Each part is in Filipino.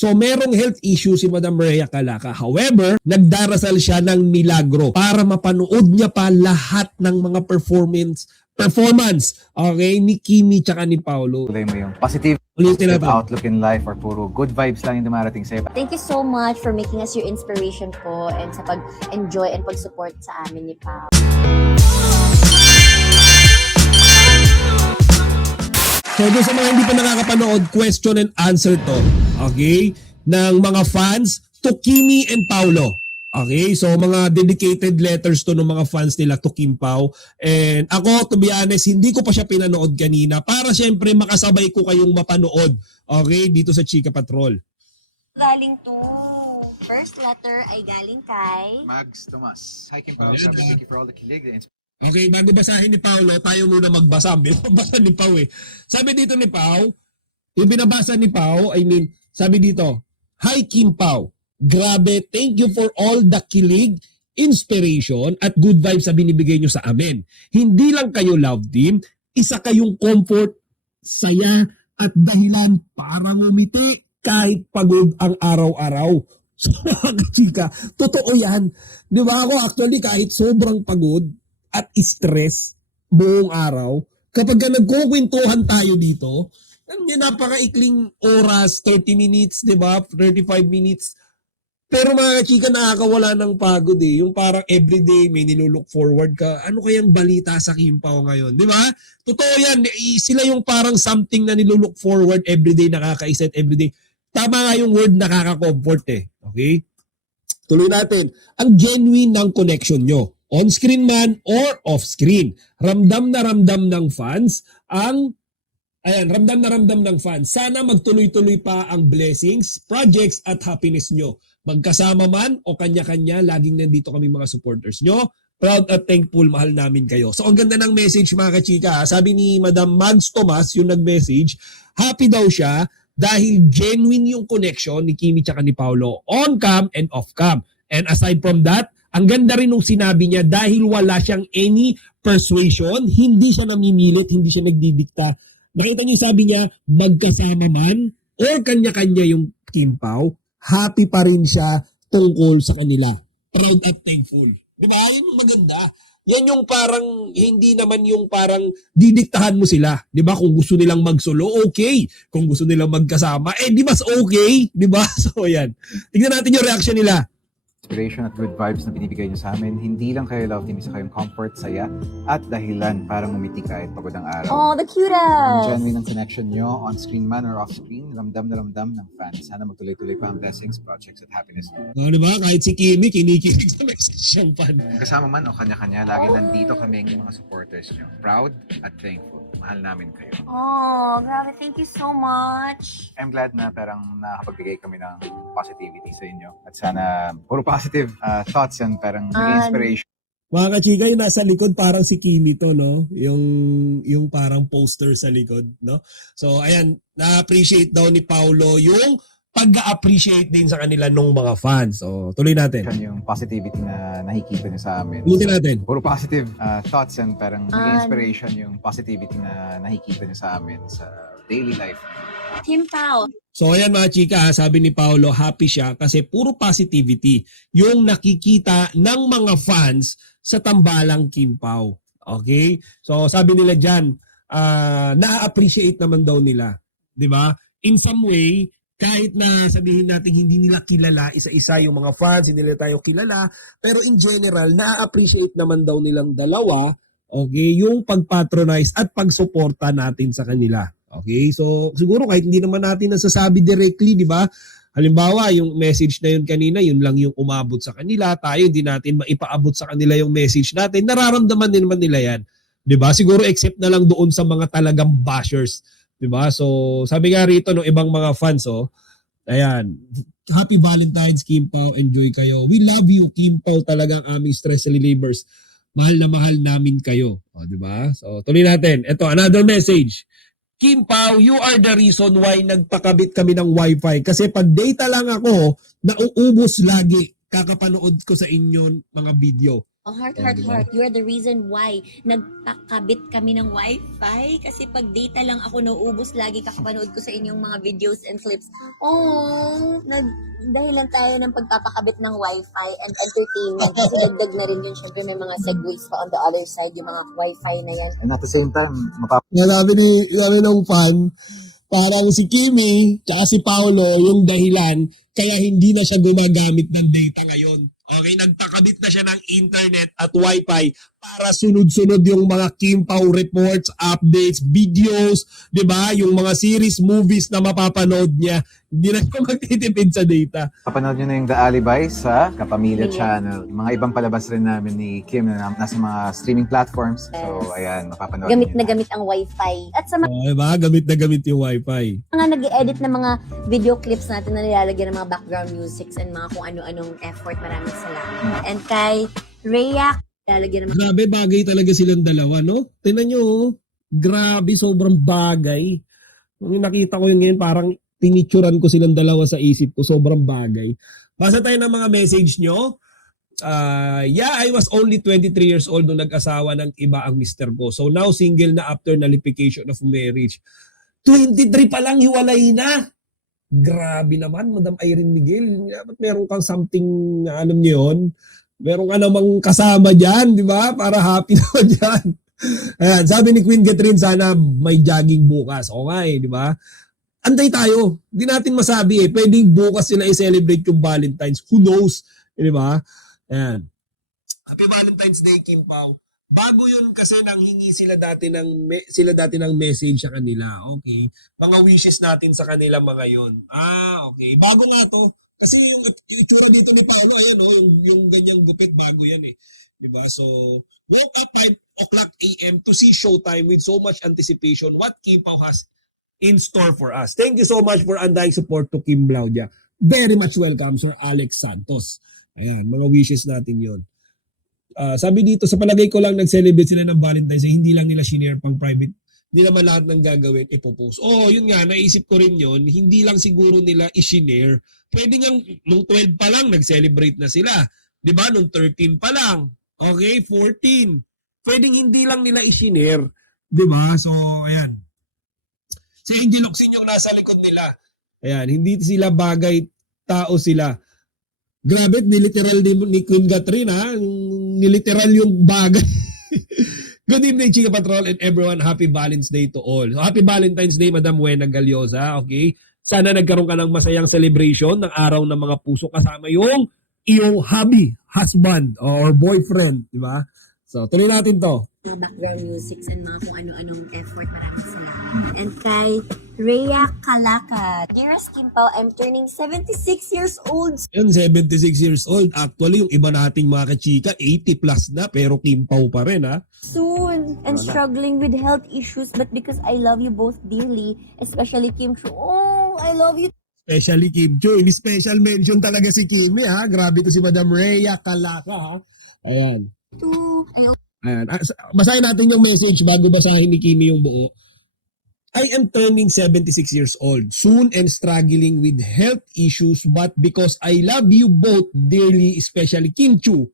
So merong health issue si Madam Rhea Calaca. However, nagdarasal siya ng milagro para mapanood niya pa lahat ng mga performance okay, ni Kimi tsaka ni Paolo. Tuloy mo yung positive Ulitin natin. outlook in life or puro good vibes lang yung dumarating sa'yo. Thank you so much for making us your inspiration po and sa pag-enjoy and pag-support sa amin ni Pao. So doon sa mga hindi pa nakakapanood, question and answer to, okay, ng mga fans to Kimi and Paolo. Okay, so mga dedicated letters to ng mga fans nila to Kim Pao. And ako, to be honest, hindi ko pa siya pinanood kanina para syempre makasabay ko kayong mapanood, okay, dito sa Chika Patrol. Galing to. First letter ay galing kay Mags Tomas. Hi Kim Pao. Ayan, Thank you for all the kilig. Okay, bago basahin ni Paolo, tayo muna magbasa. Binabasa ni Pao eh. Sabi dito ni Pao, yung binabasa ni Pao, sabi dito, Hi Kim Pao, grabe, thank you for all the kilig, inspiration, at good vibes na binibigay nyo sa amin. Hindi lang kayo love team, isa kayong comfort, saya, at dahilan para ngumiti kahit pagod ang araw-araw. So mga chika, totoo yan. Di ba ako actually kahit sobrang pagod at stress buong araw, kapag nagkukwentuhan tayo dito, napakaikling oras, 30 minutes, di ba? 35 minutes. Pero mga chika, nakakawala ng pagod eh. Yung parang everyday may nilulook forward ka. Ano kayang balita sa Kim Pao ngayon? Di ba? Totoo yan. Sila yung parang something na nilulook forward everyday, nakaka-excite everyday. Tama nga yung word nakaka-comfort eh. Okay? Tuloy natin. Ang genuine ng connection nyo. On-screen man or off-screen. Ramdam na ramdam ng fans ang ramdam na ramdam ng fans. Sana magtuloy-tuloy pa ang blessings, projects at happiness nyo. Magkasama man o kanya-kanya, laging nandito kami mga supporters nyo. Proud at thankful, mahal namin kayo. So ang ganda ng message mga kachika. Sabi ni Madam Mags Tomas, yung nag-message, happy daw siya dahil genuine yung connection ni Kimi tsaka ni Paolo on cam and off cam. And aside from that, ang ganda rin nung sinabi niya dahil wala siyang any persuasion, hindi siya namimilit, hindi siya nagdidikta. Nakita niyo sabi niya, magkasama man or kanya-kanya yung Kim Pao, happy pa rin siya tungkol sa kanila. Proud at thankful. Diba? Yan yung maganda. Yan yung parang, hindi naman yung parang didiktahan mo sila. Diba? Kung gusto nilang mag-solo, okay. Kung gusto nilang magkasama, di mas okay. Diba? So yan. Tignan natin yung reaction nila. Inspiration at good vibes na binibigay niyo sa amin. Hindi lang kayo love team, isa kayong comfort, saya, at dahilan para ngumiti kahit pagod ang araw. Oh, the Ang cutest! genuine ng connection nyo, on-screen man or off-screen, ramdam na ramdam ng fans. Sana magtuloy-tuloy pa ang blessings, projects, at happiness. Diba? Kahit si Kimi, kinikilig sa message siyang fan. Kasama man o kanya-kanya, lagi nandito kami ng mga supporters nyo. Proud at thankful. Mahal namin kayo. Oh, grabe. Thank you so much. I'm glad na parang nakapagbigay kami ng positivity sa inyo. At sana puro positive thoughts and parang maging inspiration. Mga kachika, yung nasa likod parang si Kimi to, no? Yung parang poster sa likod, no? So, ayan, na-appreciate daw ni Paolo yung pag-appreciate din sa kanila nung mga fans. So, tuloy natin. Yung positivity na nakikita niyo sa amin. Ulitin natin. Puro positive thoughts and parang maging inspiration yung positivity na nakikita niyo sa amin sa daily life. Kim Pao. So ayan mga chika, sabi ni Paolo, happy siya kasi puro positivity yung nakikita ng mga fans sa tambalang Kim Pao. Okay? So sabi nila dyan, na-appreciate naman daw nila. 'Di ba? In some way, kahit na sabihin natin hindi nila kilala isa-isa yung mga fans, hindi nila tayo kilala, pero in general, na-appreciate naman daw nilang dalawa, okay, yung pag-patronize at pag-suporta natin sa kanila. Okay? So, siguro kahit hindi naman natin nasasabi directly, di ba? Halimbawa, yung message na yun kanina, yun lang yung umabot sa kanila. Tayo, hindi natin maipaabot sa kanila yung message natin. Nararamdaman din naman nila yan. Di ba? Siguro except na lang doon sa mga talagang bashers. Diba? So, sabi nga rito ng ibang mga fans, ayan, Happy Valentine's, Kim Pao, enjoy kayo. We love you, Kim Pao, talagang aming stress relievers. Mahal na mahal namin kayo. O, diba? So, tuloy natin. Ito, another message. Kim Pao, you are the reason why nagpakabit kami ng wifi. Kasi pag data lang ako, nauubos lagi. Kakapanood ko sa inyo mga video. Oh, heart. You are the reason why nagpakabit kami ng wifi. Kasi pag data lang ako nauubos lagi kakapanood ko sa inyong mga videos and clips. Oh, dahilan tayo ng pagpapakabit ng wifi and entertainment kasi dagdag na rin yun. Siyempre may mga segues pa on the other side, yung mga wifi na yan. And at the same time, Sabi ng fan, parang si Kimi tsaka si Paolo yung dahilan kaya hindi na siya gumagamit ng data ngayon. Okay, nagtakabit na siya ng internet at wifi para sunod-sunod yung mga Kim Pao reports, updates, videos, di ba? Yung mga series, movies na mapapanood niya. Hindi na siya magtitipid sa data. papanood nyo na yung The Alibi sa Kapamilya Yes. Channel. Yung mga ibang palabas rin namin ni Kim na nasa mga streaming platforms. So, Yes. ayan, mapapanood Gamit nyo na gamit ang wifi. At sa Oh, diba? Gamit na gamit yung wifi. mga nag-edit na mga video clips natin na nilalagyan ng mga background musics and mga kung ano-anong effort, maraming salamat. And kay Rhea, nilalagyan ng mga Grabe, bagay talaga silang dalawa, no? Tingnan nyo, oh. Grabe, sobrang bagay. Nung nakita ko yun ngayon, parang pinicturan ko silang dalawa sa isip ko. Sobrang bagay. Basa tayo ng mga message nyo. Yeah, I was only 23 years old nung nag-asawa ng iba ang mister ko. So now single na after nullification of marriage. 23 pa lang, hiwalay na. Grabe naman, Madam Irene Miguel. Ba't meron kang something, alam niyo yun? Meron ka namang kasama dyan, di ba? Para happy naman dyan. Ayan, sabi ni Queen Catherine, sana may jogging bukas. Okay, di ba? Antay tayo. Hindi natin masabi eh. Pwedeng bukas sila i-celebrate yung Valentine's. Who knows? Di ba? Ayan. Happy Valentine's Day, Kim Pao. Bago yun kasi nanghingi sila dati ng message sa kanila. Okay. Mga wishes natin sa kanila mga yun. Okay. Bago nga to. Kasi yung itsura dito ni Paolo, ayan yung ganyang gupit, bago yan eh. Diba? So, woke up 5 o'clock a.m. to see Showtime with so much anticipation what Kim Pao has in store for us. Thank you so much for undying support to Kim Claudia. Very much welcome, Sir Alex Santos. Ayan, mga wishes natin yon. Sabi dito, sa palagay ko lang nag-celebrate sila ng Valentine's Day, hindi lang nila shinare pang private. Hindi naman lahat ng gagawin ipopost. Yun nga, naisip ko rin yun, hindi lang siguro nila i-shinare. Pwede nga, nung 12 pa lang, nag-celebrate na sila. Di ba? Nung 13 pa lang. Okay, 14. Pwedeng hindi lang nila i-shinare. Di ba? So, ayan. Si Angel Locsin yung nasa likod nila. Ayan, hindi sila bagay, tao sila. Grabe, niliteral ni Queen Catherine ha. Niliteral yung bagay. Good evening, Chika Patrol and everyone. Happy Valentine's Day to all. So, happy Valentine's Day, Madam Wena Galiosa. Okay? Sana nagkaroon ka ng masayang celebration ng araw ng mga puso kasama yung iyong hubby, husband, or boyfriend. Di ba? So, tuloy natin to. mga background musics and mga kung ano-anong effort, maraming salamat. And kay Rhea Calacat, Dearest Kim Pao, I'm turning 76 years old. Yan, 76 years old. Actually, yung iba nating mga kachika, 80 plus na, pero Kim Pao pa rin, ha? Soon and struggling with health issues, but because I love you both dearly, especially Kim Chu. Oh, I love you Especially Kim Chu. Special mention talaga si Kimi, ha? Grabe to si Madam Rhea Calaca, ha? Ayan. too. Ayan. Basahin natin yung message bago basahin ni Kimi yung buo. I am turning 76 years old, soon and struggling with health issues, but because I love you both dearly, especially Kim Chu,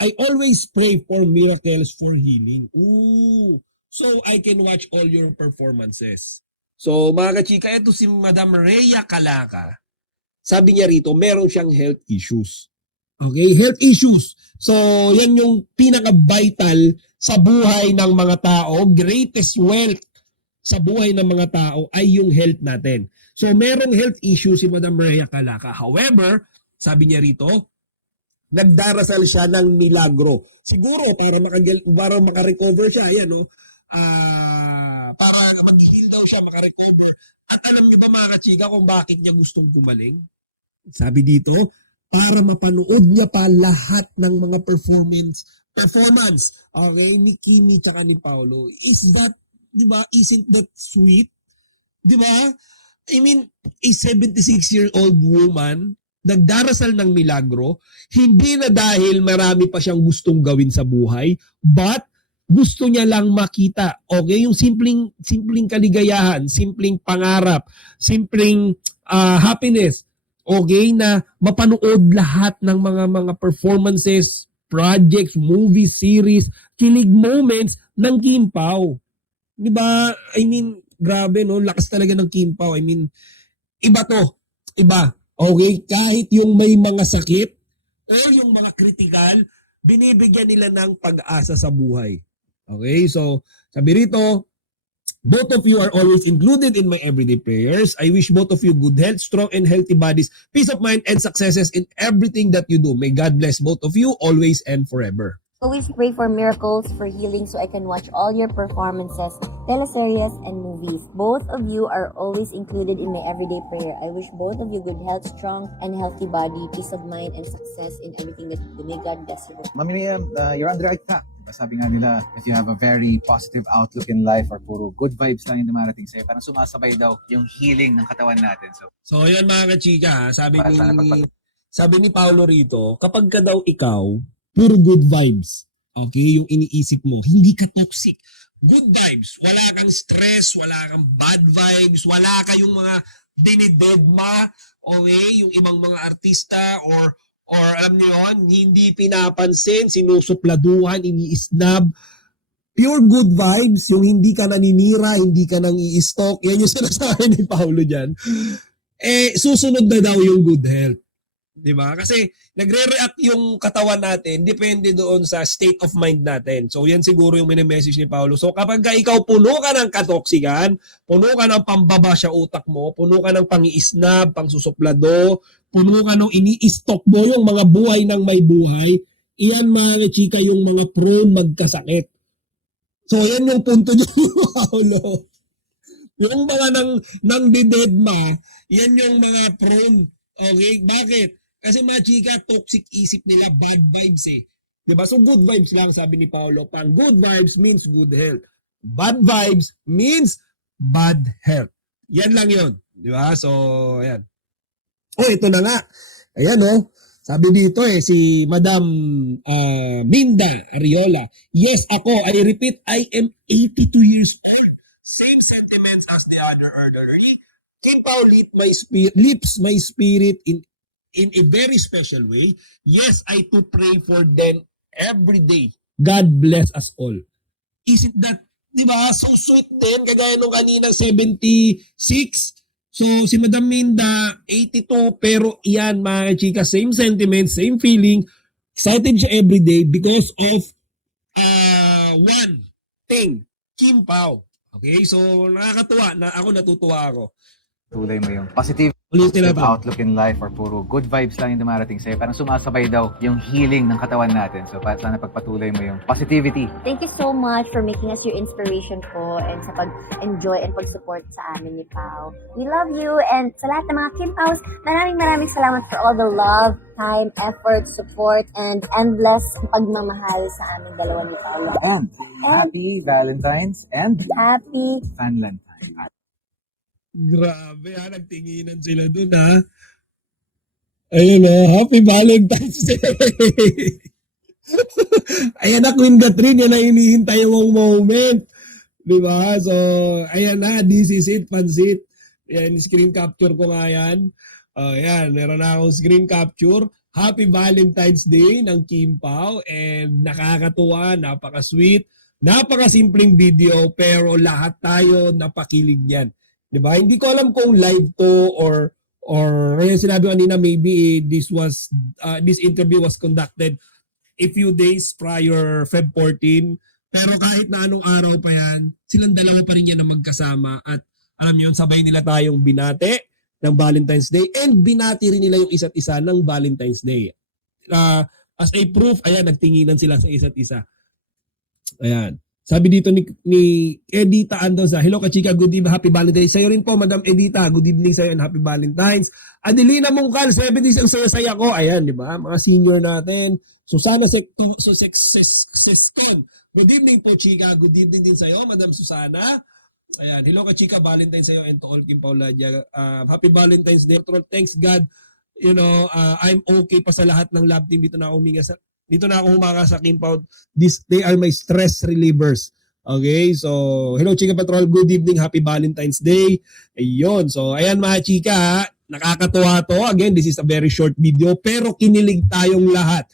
I always pray for miracles for healing. Ooh, so I can watch all your performances. So mga kachika, ito si Madam Rhea Calaca. Sabi niya rito, meron siyang health issues. Okay, health issues. So, yan yung pinaka-vital sa buhay ng mga tao. Greatest wealth sa buhay ng mga tao ay yung health natin. So, merong health issues si Madam Rhea Calaca. However, sabi niya rito, nagdarasal siya ng milagro. Siguro, para makarecover siya, ayan, no? Para mag-heal daw siya, makarecover. At alam niyo ba mga kachika kung bakit niya gustong gumaling? Sabi dito, para mapanood niya pa lahat ng mga performance, okay, ni Kimi tsaka ni Paolo. Is that, di ba, isn't that sweet? Di ba? I mean, a 76-year-old woman, nagdarasal ng milagro, hindi na dahil marami pa siyang gustong gawin sa buhay, but gusto niya lang makita, okay, yung simpleng kaligayahan, simpleng pangarap, simpleng happiness, okay, na mapanood lahat ng mga performances, projects, movies, series, kilig moments ng Kim Pao. Di ba? I mean, grabe, no? Lakas talaga ng Kim Pao. I mean, iba to. Iba. Okay? Kahit yung may mga sakit o yung mga critical, binibigyan nila ng pag-asa sa buhay. Okay? So, sabi rito, both of you are always included in my everyday prayers. I wish both of you good health, strong and healthy bodies, peace of mind, and successes in everything that you do. May God bless both of you always and forever. Always pray for miracles, for healing, so I can watch all your performances, teleseries, and movies. Both of you are always included in my everyday prayer. I wish both of you good health, strong and healthy body, peace of mind, and success in everything that you do. May God bless you. Mami Miriam, you're on the right track. Sabi nga nila, if you have a very positive outlook in life or puro good vibes lang yung dumarating sa'yo, parang sumasabay daw yung healing ng katawan natin. So, yun mga kachika, Sana sabi ni Paolo rito, kapag ka daw ikaw, puro good vibes, okay, yung iniisip mo, hindi ka toxic. Good vibes, wala kang stress, wala kang bad vibes, wala kayong mga dinidedma, okay, yung ibang mga artista or alam niyo yun, hindi pinapansin, sinusupladuhan, iniisnab. Pure good vibes, yung hindi ka naninira, hindi ka nang i-stalk, yan yung sinasabi ni Paolo dyan. Susunod na daw yung good health. Diba? Kasi nagre-react yung katawan natin depende doon sa state of mind natin. So yan siguro yung mini-message ni Paolo. So kapag ka ikaw puno ka ng katoksikan, puno ka ng pambaba sa utak mo, puno ka ng pangiisnab, pangsusuplado, puno ka ng ini-stalk mo yung mga buhay ng may buhay, iyan mga chika yung mga prone magkasakit. So yan yung punto niyo, Paolo. Yung mga nang didedma, yan yung mga prone. Okay? Bakit? Kasi mga chika, toxic isip nila, bad vibes eh. Diba? So good vibes lang, sabi ni Paolo. Pang good vibes means good health. Bad vibes means bad health. Yan lang yun. Diba? So, ayan. Oh, ito na nga. Ayan oh. Sabi dito si Madam Minda Ariola. Yes, ako, I repeat, I am 82 years old. Same sentiments as the other elderly. Kim Pao lifts my spirit in a very special way. Yes, I too pray for them every day. God bless us all. Isn't that, di ba, so sweet din, kagaya nung kanina 76. So, si Madam Minda, 82, pero iyan mga chika, same sentiment, same feeling. Excited siya every day because of one thing, Kim Pao. Okay, so nakakatuwa, ako natutuwa ako. Tulay mo yung positive Ulitin natin. outlook in life or puro good vibes lang yung dumarating sa'yo. Parang sumasabay daw yung healing ng katawan natin. So sana pagpatuloy mo yung positivity. Thank you so much for making us your inspiration po and sa pag-enjoy and pag-support sa amin ni Pao. We love you, and sa lahat ng mga Kim Paos, maraming salamat for all the love, time, effort, support, and endless pagmamahal sa aming dalawa ni Paolo. And happy Valentine's and Happy Fanland. Grabe nagtinginan sila dun Ayun Happy Valentine's Day! Ayan na Queen Catherine, yan na hinihintay mong moment. Diba? So, ayan na, this is it, pansit. Yan, screen capture ko nga yan. Ayan, meron na akong screen capture. Happy Valentine's Day ng Kim Pao, and nakakatuwa, napaka-sweet, napaka-simpleng video, pero lahat tayo napakilig yan. Diba? Hindi ko alam kung live to or kaya sinabi ko kanina, maybe this interview was conducted a few days prior Feb 14. Pero kahit na anong araw pa yan, silang dalawa pa rin yan na magkasama, at alam niyo, sabay nila tayong binate ng Valentine's Day, and binati rin nila yung isa't isa ng Valentine's Day. As a proof, ayan, nagtinginan sila sa isa't isa. Ayan. Sabi dito ni Edita Andoza, hello Kachika, good evening, happy Valentine's. Sa'yo rin po, Madam Edita, good evening sa'yo and happy Valentine's. Adelina Mungkal, 70s, ang saya-saya ko. Ayan, di ba? Mga senior natin. Susana Sescon, good evening po, Chika. Good evening din sa'yo, Madam Susana. Ayan, hello Kachika, Valentine's sa'yo and to all Kim Pauladia. Happy Valentine's Day. Thanks God, I'm okay pa sa lahat ng lab team. Dito na ako humanga sa Kim Pao. They are my stress relievers. Okay, so hello Chika Patrol, good evening, happy Valentine's Day. Ayun, so ayan mga chika, nakakatuwa to. Again, this is a very short video pero kinilig tayong lahat.